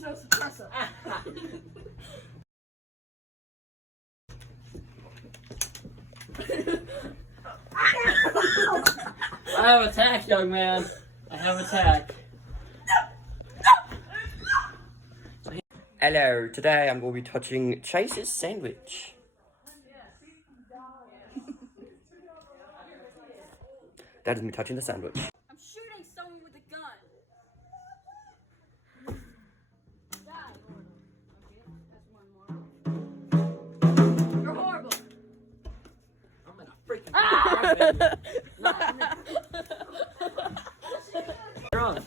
is no suppressor. I have attack, young man. I have attack. Hello, today I'm going to be touching Chase's sandwich. That is me touching the sandwich. I'm shooting someone with a gun. Die. Okay, that's one more. You're horrible. I'm gonna freaking. You're on.